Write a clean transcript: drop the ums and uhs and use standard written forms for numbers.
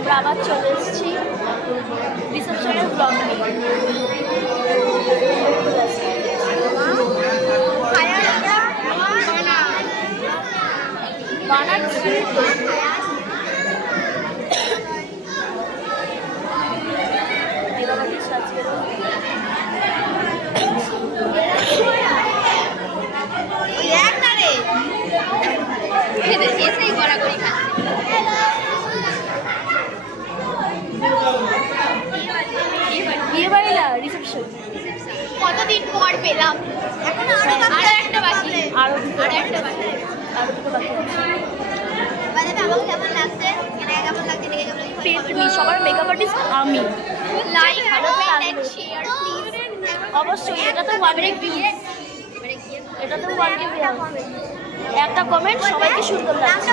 আমরা আবার চলে এসেছি রিসেপশনের ব্লগ নিয়ে। বানাচ্ছি বিয়ে বাড়ি না রিসেপশন। কতদিন পর পেলাম, এখন আরো একটা বাকি, আরো একটা বাকি। দুটো বাকি আমাকে কেমন লাগছে, এনাকে কেমন লাগছে, দেখে কেমন লাগছে? পেটনি সবার মেকআপ আর্টিস্ট আমি। Like, comment and share please. অবশ্যই এটা তো 1K ভিউজ, এটা তো 1K ভিউজ। একটা কমেন্ট সবাইকে সুন্দর লাগছে।